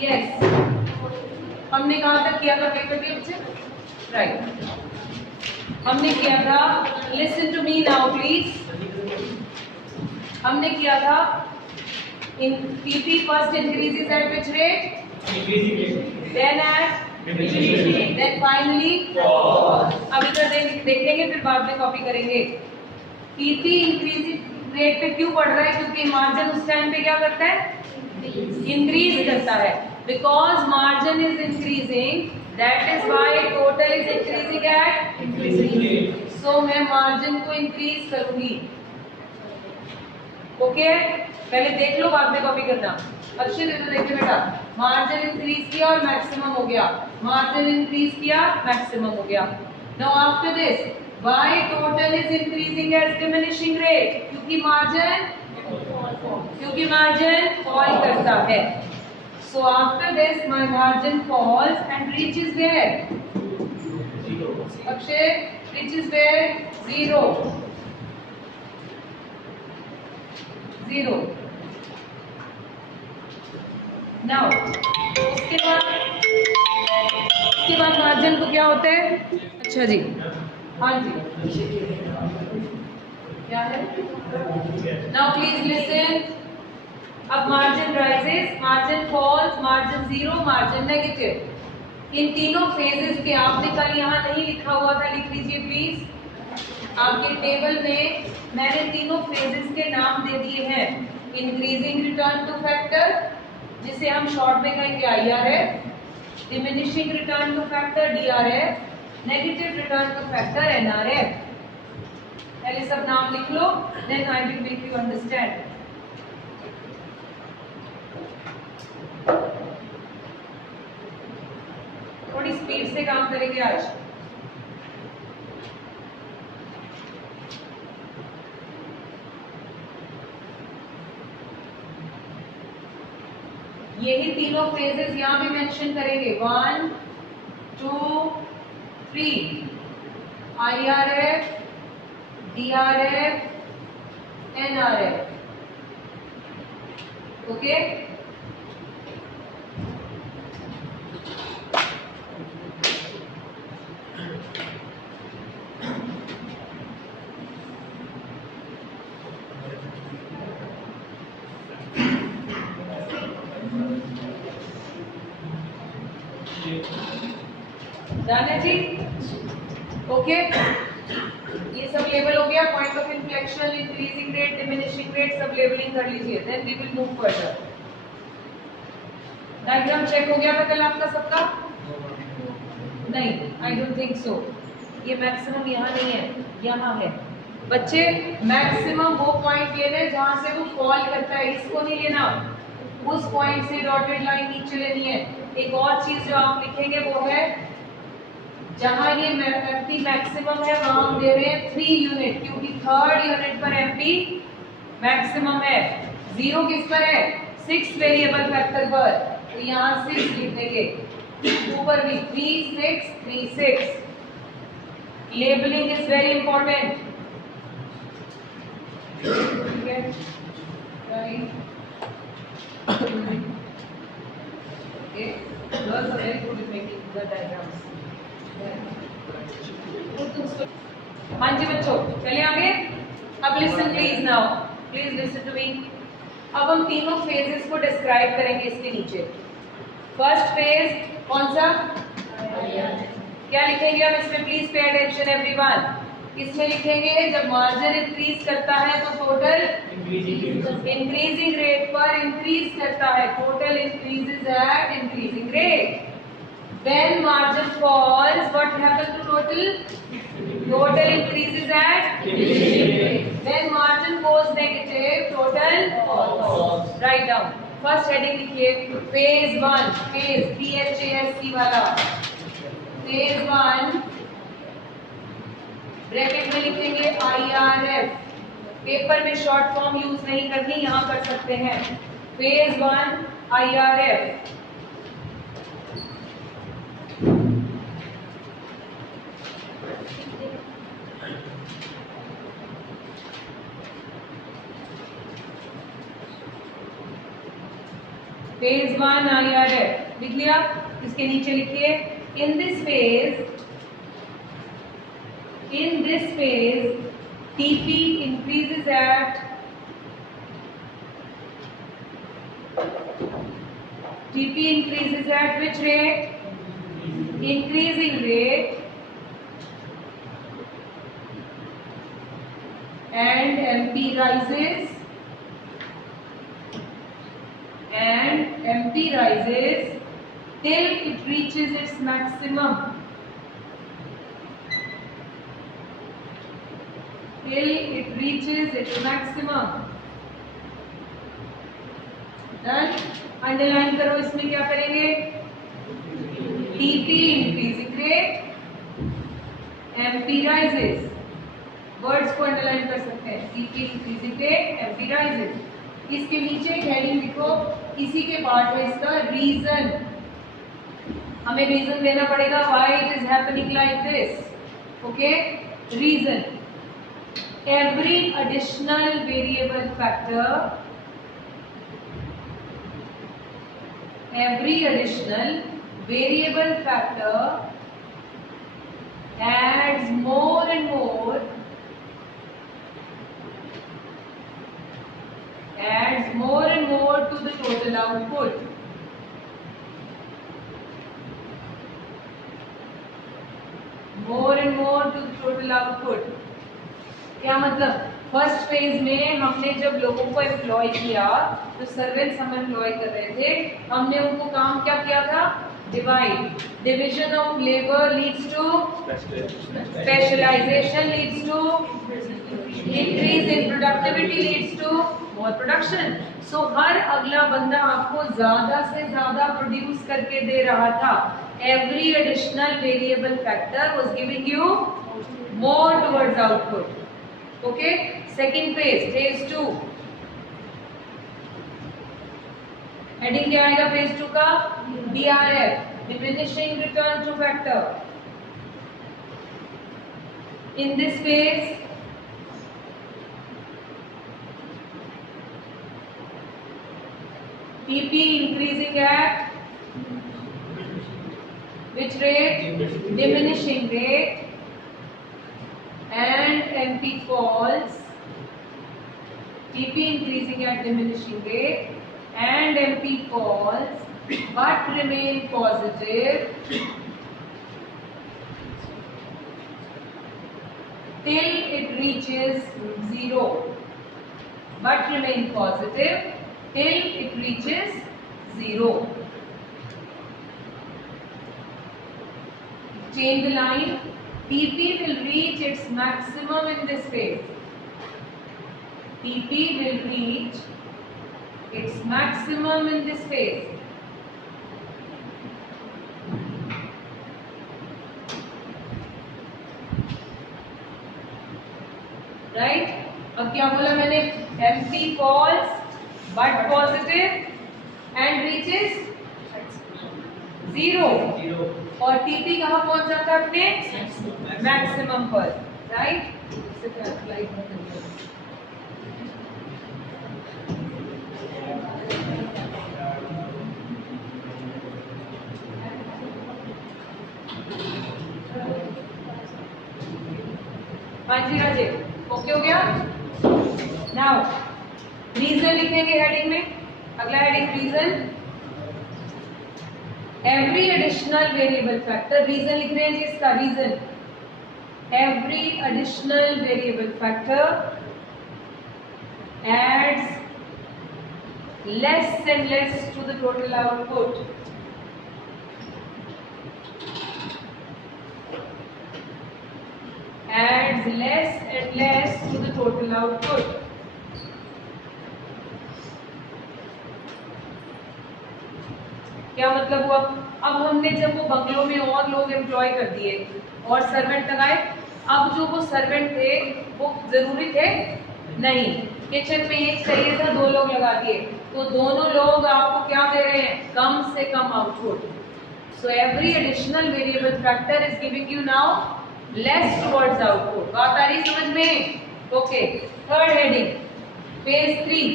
यस, हमने कहाँ तक किया था पेपर के बच्चे? राइट, हमने किया था, listen to me now please, हमने किया था in PP first increases at which rate? Then at, then finally. अब इधर देखेंगे फिर बाद में कॉपी करेंगे। PP इंक्रीजिंग रेट पे क्यों बढ़ रहा है? क्योंकि मार्जिन उस टाइम पे क्या करता है? इंक्रीज करता है। Because margin is increasing, that is why total is increasing at, सो मैं मार्जिन को इंक्रीज करूंगी। ओके, पहले देख लो बाद में कॉपी करना। अच्छे से देखिए बेटा, मार्जिन इंक्रीज किया और मैक्सिमम हो गया, मार्जिन इंक्रीज किया मैक्सिमम हो गया। Now after this why total is increasing at diminishing rate? क्योंकि मार्जिन फॉल करता है। So after this my margin falls and reaches where? Akshay, reaches where? Zero. Now उसके बाद मार्जिन को क्या होता है? अच्छा जी, हाँ जी, क्या है? Now please listen. अब margin rises, margin falls, margin zero, margin negative. इन तीनों फेजेस के आपने कल यहाँ नहीं लिखा हुआ था, लिख लीजिए प्लीज। आपके टेबल में मैंने तीनों फेजेस के नाम दे दिए हैं। इंक्रीजिंग रिटर्न टू फैक्टर, जिसे हम शॉर्ट में कहेंगे IRF, diminishing return to factor DRF, negative return to factor NRF। पहले सब नाम लिख लो, then I will make you understand. थोड़ी स्पीड से काम करेंगे आज। यही तीनों फेजेस यहां भी मेंशन करेंगे, 1 2 3, IRF, DRF, NRF। ओके, जाना जी? ओके, ये सब लेवल हो गया। Point of inflection, increasing rate, diminishing rate, सब लेवलिंग कर लीजिए, then we will move further. Diagram check हो गया था कल आपका सबका? नहीं, आई डोंट थिंक सो। ये मैक्सिमम यहाँ नहीं है, यहाँ है। बच्चे मैक्सिमम वो पॉइंट लेना है जहां से वो फॉल करता है, इसको नहीं लेना। उस पॉइंट से डॉटेड लाइन नीचे लेनी है। एक और चीज जो आप लिखेंगे वो है, जहां ये एमपी मैक्सिमम है वहां हम दे रहे हैं 3 यूनिट, क्योंकि थर्ड यूनिट पर एमपी मैक्सिमम है। जीरो किस पर है? 6 वेरिएबल फैक्टर पर, तो यहाँ 6 लिख देंगे। ऊपर भी 3 6 3 6। Labelling is very important. ठीक है, right, okay, girls are very good in making the diagrams. हाँ जी बच्चों, चलिए आगे। अब listen please now, please listen to me. अब हम तीनों फेजेस को डिस्क्राइब करेंगे इसके नीचे। फर्स्ट फेज कौन सा? क्या लिखेंगे हम इसमें? Please pay attention everyone. किसमें लिखेंगे? जब मार्जिन इंक्रीज करता है तो टोटल इंक्रीजिंग रेट पर इंक्रीज करता है, total increases eight increasing rate. When margin falls, what happens to total? Total increases at diminishing rate. When margin goes negative, total falls. Write down. First heading लिखिए, phase 1, phase PHASC वाला, phase 1 ब्रैकेट में लिखेंगे IRF। Paper में short form use नहीं करनी, यहाँ कर सकते हैं। phase 1 IRF। फेज 1 IRF लिख लिया, इसके नीचे लिखिए in this phase TP increases at which rate? Increasing rate, and MP rises till it reaches its maximum. Done. Underline करो, इसमें क्या करेंगे? TP increasing rate, MP rises. Words को अंडरलाइन कर सकते हैं, TP increasing rate, MP rises. इसके नीचे हेडिंग लिखो, इसी के पार्ट में इसका रीजन, हमें रीजन देना पड़ेगा why it is happening like this. Okay, reason. Every additional variable factor adds more and more to the total output. क्या मतलब? फर्स्ट फेज में हमने जब लोगों को एम्प्लॉय किया, तो सर्वेंट्स हम एम्प्लॉय कर रहे थे, हमने उनको काम क्या किया था? Division of labour leads to specialisation, leads to increase in productivity, leads to more production. So हर अगला बंदा आपको ज्यादा से ज्यादा प्रोड्यूस करके दे रहा था. Every additional variable factor was giving you more towards output. Okay, second phase 2. हेडिंग क्या आएगा फेज 2 का? DRF, diminishing return to factor. In this phase TP increasing at which rate? Diminishing rate. And MP falls. TP increasing at diminishing rate and MP falls, but remain positive till it reaches 0. But remain positive till it reaches 0. Change the line. TP will reach its maximum in this phase. TP will reach its maximum in this phase. Right? अब क्या बोला मैंने? MP falls but positive and reaches 0. और TP कहाँ पहुंच जाता है? अपने मैक्सिमम पर. राइट? हाँ जी राजे, ओके हो गया. नाउ रीजन लिखेंगे हेडिंग में. अगला heading reason. Every additional variable factor, reason लिख रहे हैं जी इसका. Reason, every additional variable factor adds less and less to the total output. Adds less and less to the total output. क्या मतलब हुआ? अब हमने जब वो बंगलों में और लोग एम्प्लॉय कर दिए और सर्वेंट लगाए, अब जो वो सर्वेंट थे वो जरूरी थे नहीं. किचन में एक चाहिए था, 2 लोग लगा दिए, तो दोनों लोग आपको क्या दे रहे हैं? कम से कम output. So every additional variable factor is giving you now less towards output. बात आ रही समझ में? Okay. Third heading phase 3.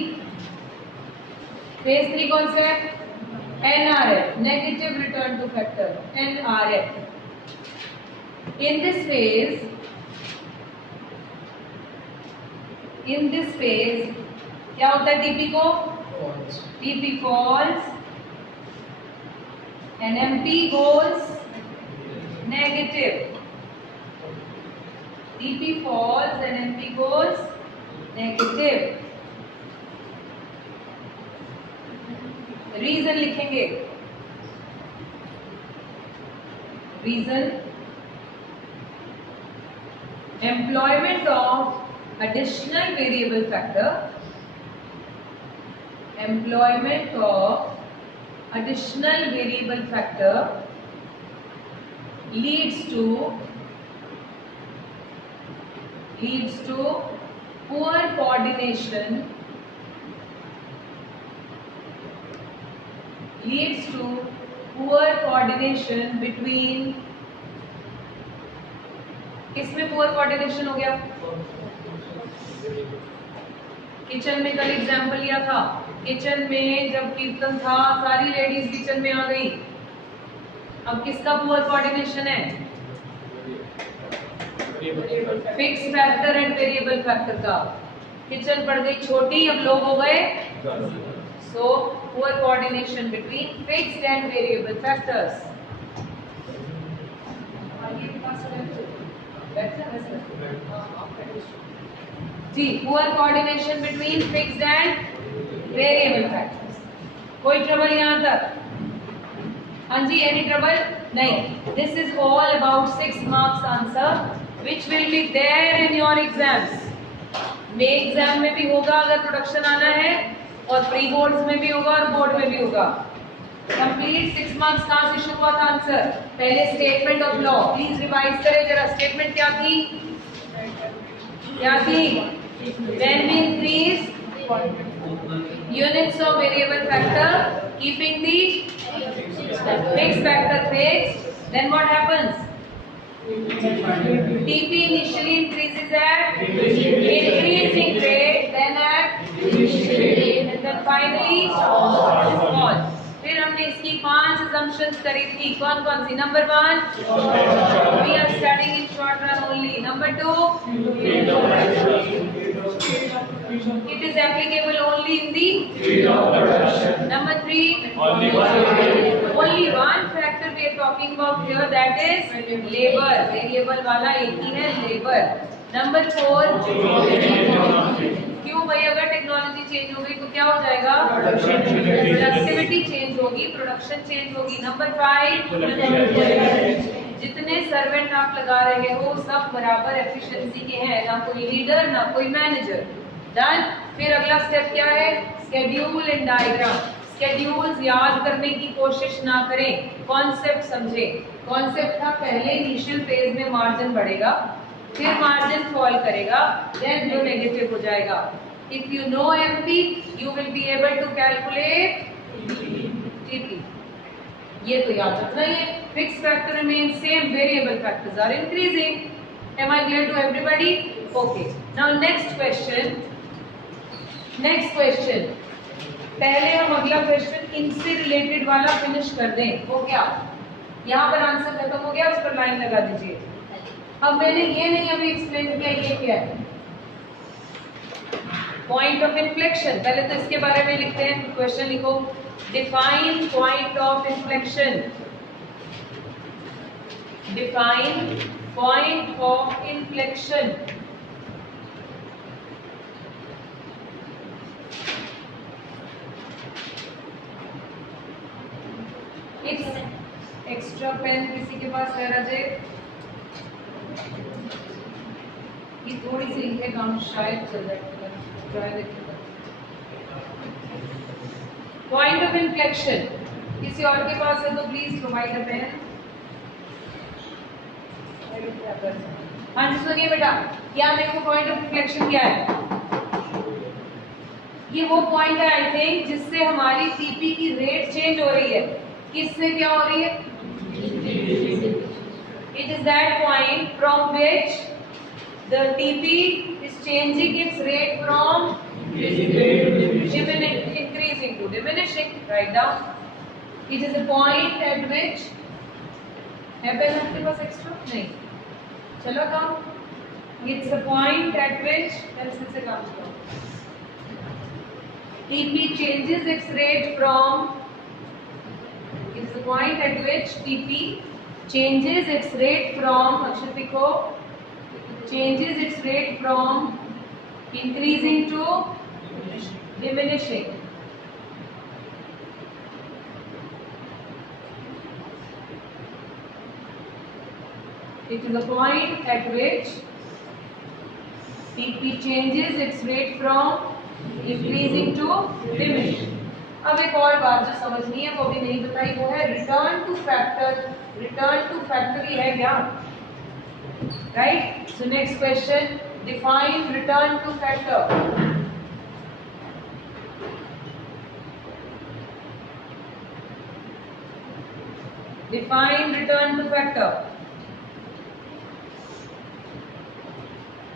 Phase 3 कौन सा है? NRF, negative return to factor, NRF. In this phase क्या होता है TP को? TP falls and MP goes negative. TP falls and MP goes negative. Reason लिखेंगे. Reason employment of additional variable factor. Employment of additional variable factor leads to poor coordination. Leads to poor coordination between. किसमें poor coordination हो गया? किचन में कल एग्जाम्पल लिया था. किचन में जब कीर्तन था सारी लेडीज किचन में आ गई. अब किसका पुअर कोऑर्डिनेशन है? Fix factor and variable factor का. किचन पड़ गई छोटी, अब लोग हो गए. So poor coordination between fixed and variable factors. जी, poor coordination between fixed and variable factors. कोई ट्रबल यहाँ तक? हाँ जी, any trouble? नहीं. This is all about 6 marks answer which will be there in your exams. मे एग्जाम में भी होगा अगर प्रोडक्शन आना है, और प्री बोर्ड्स में भी होगा और बोर्ड में भी होगा. कंप्लीट 6 मार्क्स कहाँ से शुरू हुआ था आंसर? पहले statement of law. Please revise करें जरा. स्टेटमेंट क्या थी? When we increase units of variable factor, keeping the fixed factor fixed, then what happens? TP initially increases at increasing rate, then at and then finally falls. फिर हमने इसकी 5 assumptions करी थी. कौन कौन सी? Number 1, we are studying in short run only. Number 2, it is applicable only in the field of production. Number 3, only one factor we are talking about here, that is labor. Variable वाला एक ही है, labor. Number 4, क्यों भाई? अगर technology change हो गई तो क्या हो जाएगा? प्रोडक्टिविटी चेंज होगी, प्रोडक्शन चेंज होगी. नंबर 5, जितने सर्वेंट आप लगा रहे हो सब बराबर एफिशिएंसी के हैं, ना कोई लीडर ना कोई मैनेजर. डन. फिर अगला स्टेप क्या है? Schedule and diagram. स्केड्यूल्स याद करने की कोशिश ना करें, कॉन्सेप्ट समझें. कॉन्सेप्ट था पहले इनिशियल फेज में मार्जिन बढ़ेगा, फिर मार्जिन फॉल करेगा, देन जो नेगेटिव हो जाएगा. If you know MP you will be able to calculate TP. ये तो याद रखना ही है. Fix factor remain same, variable factors are increasing. Am I clear to everybody? Okay. Now next question. पहले हम अगला क्वेश्चन इनसे रिलेटेड वाला फिनिश कर दें. वो क्या? यहाँ पर आंसर खत्म हो गया, उस पर लाइन लगा दीजिए. अब मैंने ये नहीं अभी एक्सप्लेन किया ये क्या है. Point of inflection. पहले तो इसके बारे में लिखते हैं. क्वेश्चन लिखो. Define point of inflection. Define point of inflection. Extra pen किसी के पास है राजे? ये थोड़ी सी लिखे काम शायद चल जाए. पॉइंट ऑफ इन्फ्लेक्शन किसी और के पास है तो प्लीज प्रोवाइड अ पेन. हाँ जी सुनिए बेटा, क्या देखो पॉइंट ऑफ इन्फ्लेक्शन क्या है? ये वो पॉइंट है आई थिंक जिससे हमारी सीपी की रेट चेंज हो रही है. किससे क्या हो रही है? It is that point from which the TP is changing its rate from increasing to diminishing. Write down. It is a point eight विच है पेन आपके पास एक्स्ट्रा नहीं चलो काम इट्स अ पॉइंट एट विच ऐसे से काम करो TP changes its rate from is the point at which TP changes its rate from Akshitiko changes its rate from increasing to diminishing. It is a point at which TP changes its rate from increasing to diminishing. अब एक और बात जो समझनी है वो भी नहीं बताई वो है रिटर्न टू फैक्टर ही है क्या right so next question define return to factor define return to factor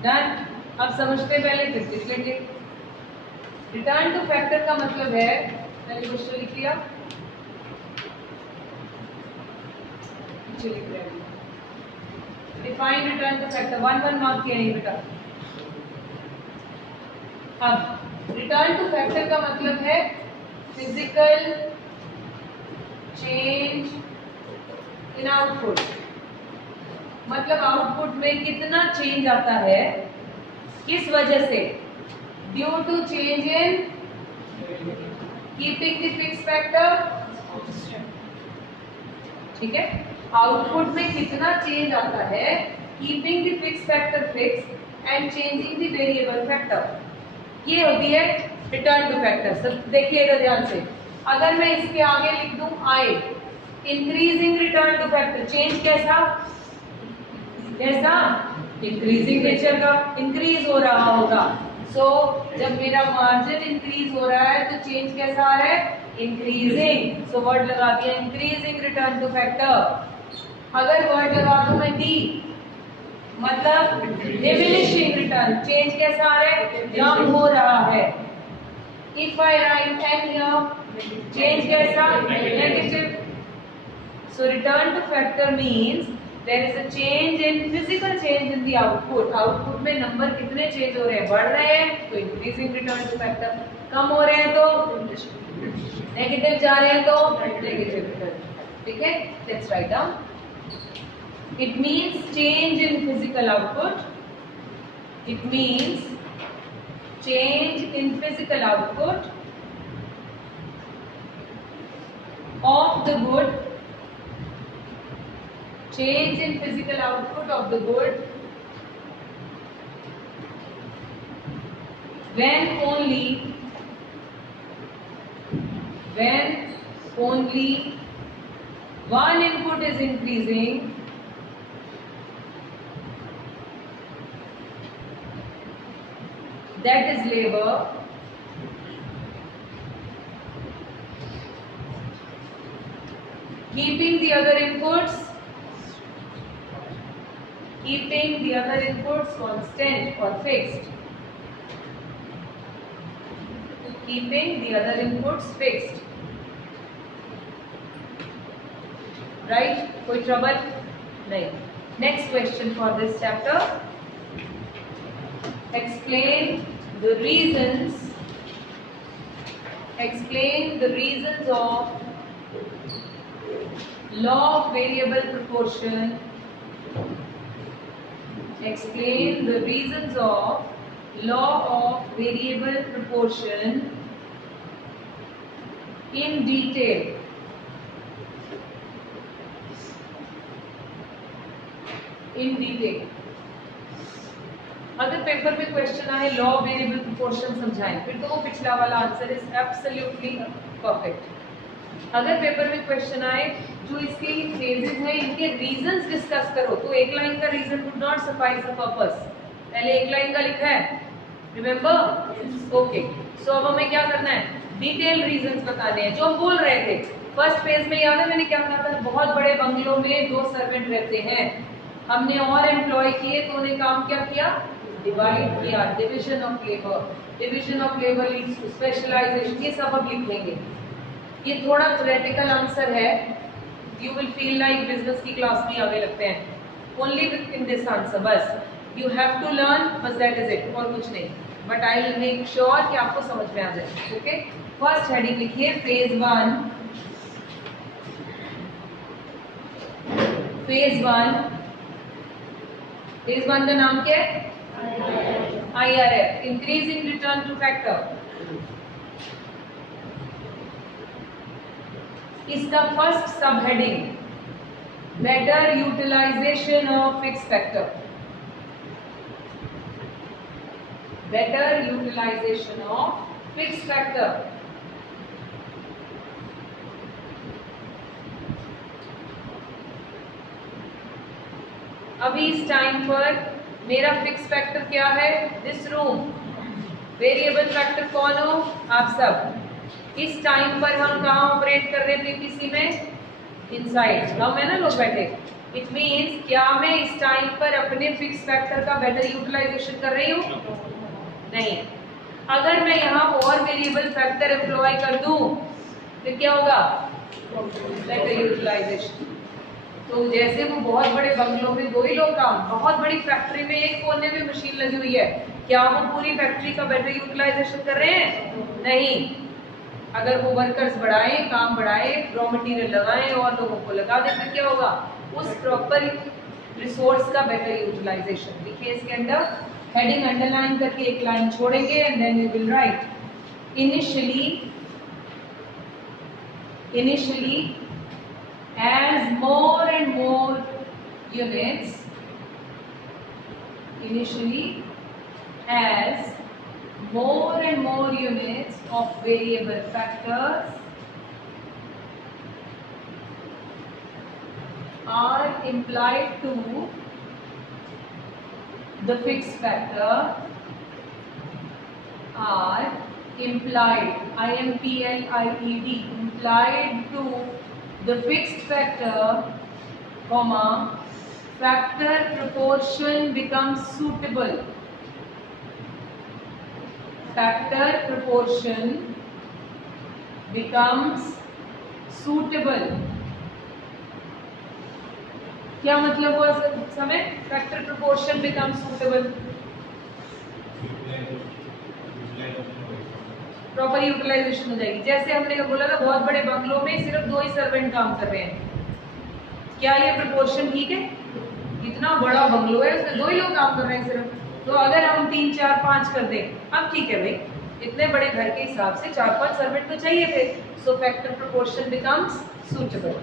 done अब समझते पहले फिर लिख लेंगे रिटर्न टू फैक्टर का मतलब है मैंने क्वेश्चन लिख लिया डिफाइन रिटर्न टू फैक्टर 1 मार्क किया नहीं बेटा अब रिटर्न टू फैक्टर का मतलब है फिजिकल चेंज इन आउटपुट मतलब आउटपुट में कितना चेंज आता है किस वजह से due to change in keeping the fix factor ठीक है आउटपुट में कितना चेंज आता है keeping the fix factor fix and changing the variable factor ये होती है रिटर्न टू फैक्टर सब देखिएगा ध्यान से अगर मैं इसके आगे लिख दूं I increasing return to factor change कैसा इंक्रीजिंग नेचर का इंक्रीज हो रहा होगा सो जब मेरा मार्जिन इंक्रीज हो रहा है तो चेंज कैसा आ रहा है इंक्रीजिंग सो वर्ड लगा दिया इंक्रीजिंग रिटर्न टू फैक्टर अगर वर्ड लगा दूं मैं डी मतलब डिमिनिशिंग रिटर्न चेंज कैसा आ रहा है कम हो रहा है if I write N here change कैसा negative so return to factor means there is a change in physical change in the output में नंबर कितने चेंज हो रहे हैं बढ़ रहे हैं तो इंक्रीजिंग रिटर्न टू फैक्टर कम हो रहे हैं तो नेगेटिव जा रहे हैं तो नेगेटिव रिटर्न ठीक है let's write down it means change in physical output it means change in physical output of the good change in physical output of the good when only one input is increasing that is labor keeping the other inputs constant or fixed keeping the other inputs fixed right koi trouble nahi next question for this chapter explain the reasons of law of variable proportion explain the reasons of law of variable proportion in detail अगर पेपर में क्वेश्चन आए law of variable proportion समझाएं फिर तो वो पिछला वाला answer is absolutely perfect अगर पेपर में क्वेश्चन आए जो इसके फेजेस हैं इनके रीजंस डिस्कस करो तो एक लाइन का reason would not suffice the purpose पहले एक लाइन का लिखा है रिमेंबर ओके सो अब हमें क्या करना है डिटेल रीजंस बताने हैं जो हम बोल रहे थे फर्स्ट पेज में याद है मैंने क्या कहा था बहुत बड़े बंगलों में 2 सर्वेंट रहते हैं हमने और एम्प्लॉय किए तो उन्हें काम क्या किया डिवाइड किया division of labour leads to specialization ये सब अब लिखेंगे ये थोड़ा थ्योरेटिकल आंसर है, you will feel like business की क्लास में आगे लगते हैं, ओनली इन दिस आंसर, बस यू हैव टू लर्न, बस दैट इज इट, और कुछ नहीं, but I will make sure कि आपको समझ में आ जाए। ओके, फर्स्ट हेडिंग लिखिए phase one. Phase one, phase one का नाम क्या है? IRF, increasing return to factor. इसका first sub heading better utilization of fix factor, better utilization of fix factor. अभी इस टाइम पर मेरा फिक्स फैक्टर क्या है? This room. वेरिएबल फैक्टर कौन हो? आप सब। इस टाइम पर हम कहाँ ऑपरेट कर रहे हैं पीपीसी में? इनसाइड। हम है ना लोग बैठे। इट मीन्स क्या मैं इस टाइम पर अपने फिक्स फैक्टर का बेटर यूटिलाइजेशन कर रही हूँ? नहीं। अगर मैं यहाँ और वेरिएबल फैक्टर एम्प्लॉय कर दूं तो क्या होगा? Better utilization. तो जैसे वो बहुत बड़े बंगलों में दो ही लोग काम, बहुत बड़ी फैक्ट्री में एक कोने में मशीन लगी हुई है, क्या हम पूरी फैक्ट्री का बेटर यूटिलाइजेशन कर रहे हैं? नहीं। अगर वो वर्कर्स बढ़ाएं, काम बढ़ाएं, रॉ मटेरियल लगाएं और लोगों को लगा दें तो क्या होगा? उस प्रॉपर रिसोर्स का बेटर यूटिलाइजेशन। देखिए इसके अंदर हेडिंग अंडरलाइन करके एक लाइन छोड़ेंगे and then you will write initially as more and more units, initially as more and more units of variable factors are implied to the fixed factor, are implied, IMPLIED, implied to the fixed factor, comma, factor proportion becomes suitable. Factor proportion becomes suitable. क्या मतलब हुआ समय? Factor proportion becomes suitable, proper utilization हो जाएगी। जैसे हमने बोला था बहुत बड़े बंगलों में सिर्फ 2 ही सर्वेंट काम कर रहे हैं, क्या ये प्रोपोर्शन ठीक है? इतना बड़ा बंगलो है उसमें 2 ही लोग काम कर रहे हैं सिर्फ, तो अगर हम 3, 4, 5 कर दें, अब ठीक है भाई, इतने बड़े घर के हिसाब से 4-5 सर्वेंट तो चाहिए थे, so factor proportion becomes suitable.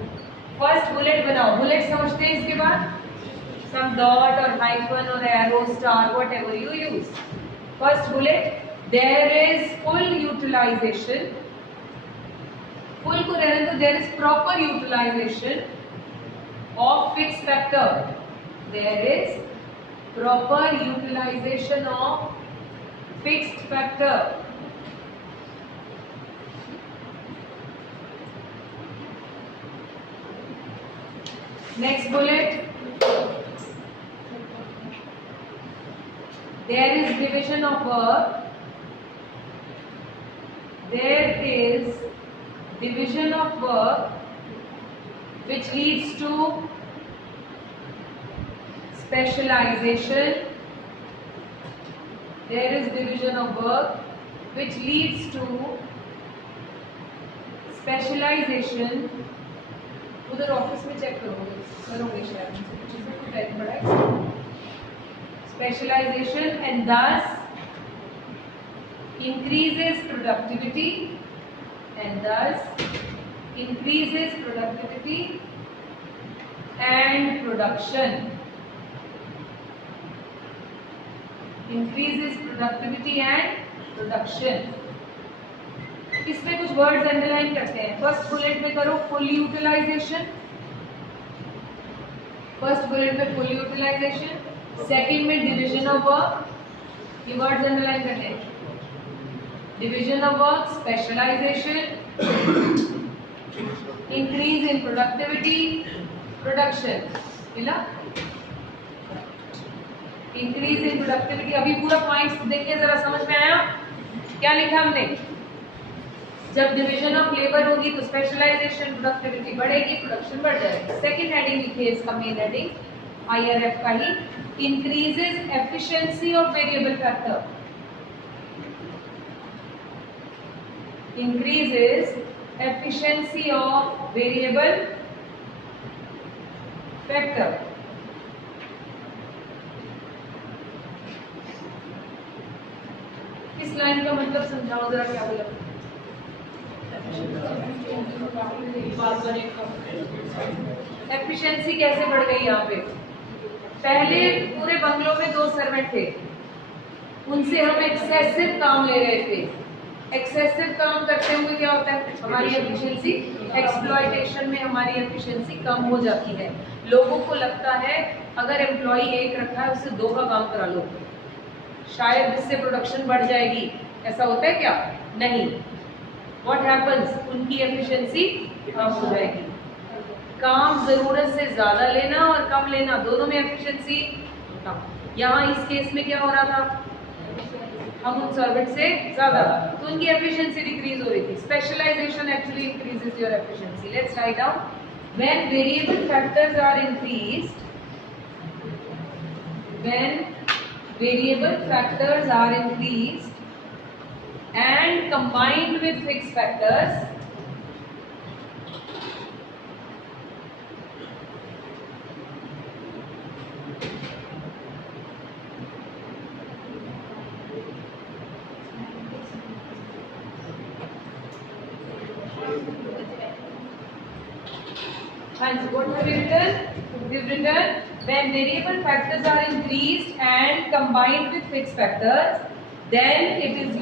First bullet बनाओ। बुलेट समझते हैं? इसके बाद सम डॉट और हाइफन और arrow star whatever you use. First bullet, there is full utilization, full को रहने तो there is proper utilization of fixed factor, there is proper utilization of fixed factor। next bullet, there is division of work, there is division of work which leads to specialization, there is division of work which leads to specialization। उधर ऑफिस में चेक करोगे शायद चीज़ें को टाइप पड़ा है। specialization and thus increases productivity, and thus increases productivity and production, increases productivity and production। इसमें कुछ वर्ड्स अंडरलाइन करते हैं। फर्स्ट बुलेट में करो फुल यूटिलाइजेशन, फर्स्ट बुलेट में फुल यूटिलाइजेशन, सेकंड में डिवीजन ऑफ वर्क, ये वर्ड्स अंडरलाइन करते हैं। division of work, specialization, increase in productivity, production, मिला? increase in productivity। अभी पूरा पॉइंट्स देखिए जरा, समझ में आया क्या लिखा हमने? जब डिवीजन ऑफ लेबर होगी तो स्पेशलाइजेशन, प्रोडक्टिविटी बढ़ेगी, प्रोडक्शन बढ़ जाएगी। सेकंड हेडिंग लिखिए, इसका मेन हेडिंग IRF का ही, increases efficiency of variable factor, increases efficiency of variable factor. इस लाइन का मतलब समझाओ जरा, क्या बोला? एफिशिएंसी कैसे बढ़ गई यहाँ पे? पहले पूरे बंगलों में 2 सर्वेंट थे, उनसे हम एक्सेसिव काम ले रहे थे। एक्सेसिव काम करते हुए क्या होता है, हमारी एफिशिएंसी, एक्सप्लॉयटेशन में हमारी एफिशिएंसी कम हो जाती है। लोगों को लगता है अगर एम्प्लॉय 1 रखा है उससे 2 का काम करा लो, शायद इससे प्रोडक्शन बढ़ जाएगी। ऐसा होता है क्या? नहीं। व्हाट हैपेंस, उनकी एफिशिएंसी कम हो जाएगी। काम जरूरत से ज्यादा लेना और कम लेना, दोनों में एफिशिएंसी कम। यहाँ इस केस में क्या हो रहा था, हम उन सर्वेंट से ज्यादा, तो उनकी एफिशिएंसी डिक्रीज हो रही थी। Specialization actually increases your efficiency. Let's write down, when variable factors are increased, when variable factors are increased and combined with fixed factors, and what have we written? We've written when variable factors are increased and combined with fixed factors, then it is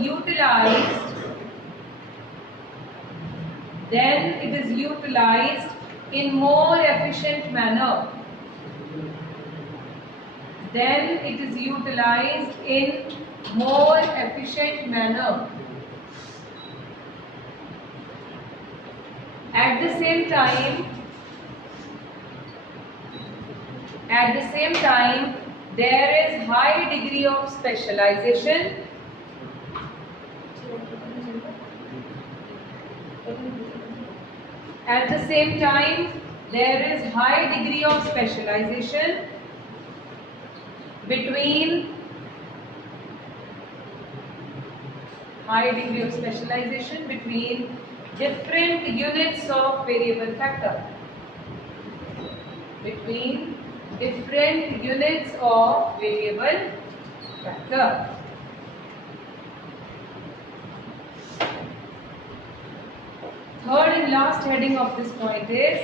utilized in more efficient manner. Then it is utilized in more efficient manner. At the same time, there is high degree of specialization. At the same time, there is high degree of specialization between different units of variable factor. Between different units of variable factor. Third and last heading of this point is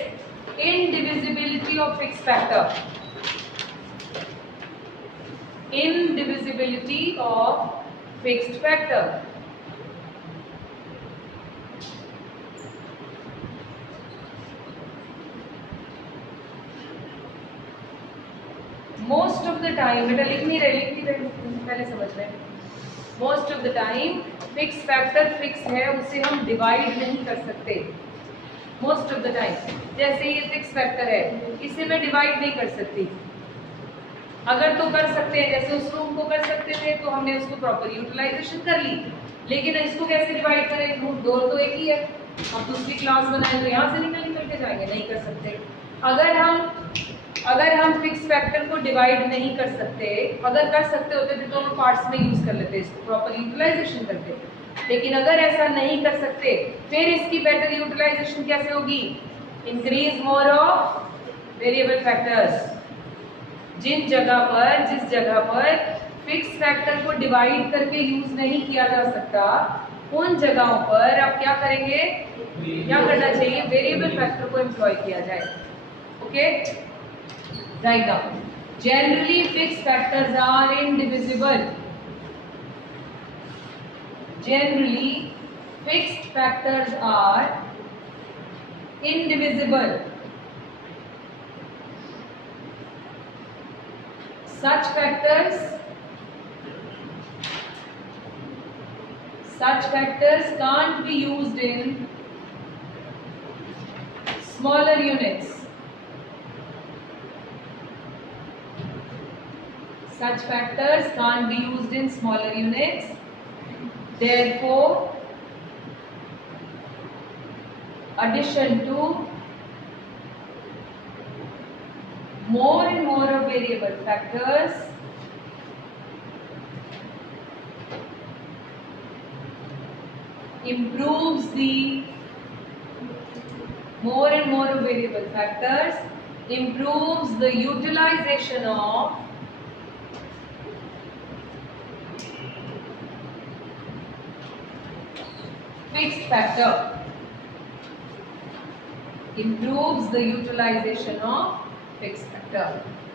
indivisibility of fixed factor. Indivisibility of fixed factor. Most of the time, बेटा लिख नहीं रहे, पहले समझ रहे हैं। Most of the time, fix factor fix है, उसे हम डिवाइड नहीं कर सकते। Most of the time, जैसे ये फिक्स फैक्टर है, इसे मैं डिवाइड नहीं कर सकती। अगर तो कर सकते हैं, जैसे उस रूम को कर सकते थे तो हमने उसको प्रॉपर यूटिलाइजेशन कर ली, लेकिन इसको कैसे डिवाइड करें? रूम डोर तो एक ही है, अब दूसरी क्लास बनाए तो यहाँ से निकल के जाएंगे, नहीं कर सकते। अगर हम फिक्स फैक्टर को डिवाइड नहीं कर सकते, अगर कर सकते होते तो दोनों पार्ट्स में यूज कर लेते, इसको प्रॉपर यूटिलाइजेशन करते, लेकिन अगर ऐसा नहीं कर सकते, फिर इसकी बेटर यूटिलाइजेशन कैसे होगी? Increase more of variable factors. जिस जगह पर फिक्स फैक्टर को डिवाइड करके यूज नहीं किया जा सकता, उन जगहों पर आप क्या करेंगे, क्या करना चाहिए? वेरिएबल फैक्टर को एम्प्लॉय किया जाए। Okay, write down. Generally fix factors are indivisible. Generally fixed factors are indivisible. Such factors can't be used in smaller units. Such factors can't be used in smaller units. Therefore, addition to more and more of variable factors improves the more and more of variable factors improves the utilization of fixed factor, improves the utilization of fixed factor.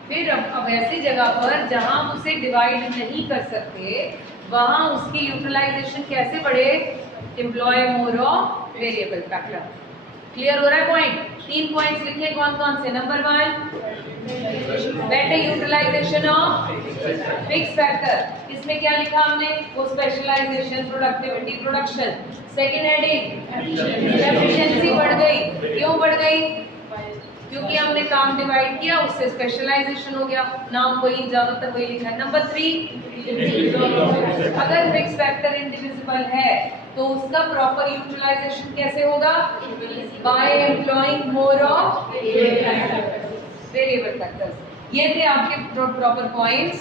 फिर अब ऐसी जगह पर जहां हम उसे डिवाइड नहीं कर सकते वहां उसकी यूटिलाइजेशन कैसे बढ़े? Employ more of variable factor. Clear हो रहा है पॉइंट? 3 पॉइंट्स लिखे कौन कौन से? Number 1 better utilization of fix factor. इसमें क्या लिखा हमने? वो specialization, productivity, production. Second heading efficiency बढ़ गई। क्यों बढ़ गई? क्योंकि हमने काम डिवाइड किया, उससे स्पेशलाइजेशन हो गया। नाम वही, ज्यादातर वही लिखा है। नंबर 3 अगर फिक्स फैक्टर इंडिविजिबल है तो उसका प्रॉपर यूटिलाइजेशन कैसे होगा? By employing more of variable factors. ये थे आपके प्रॉपर पॉइंट्स।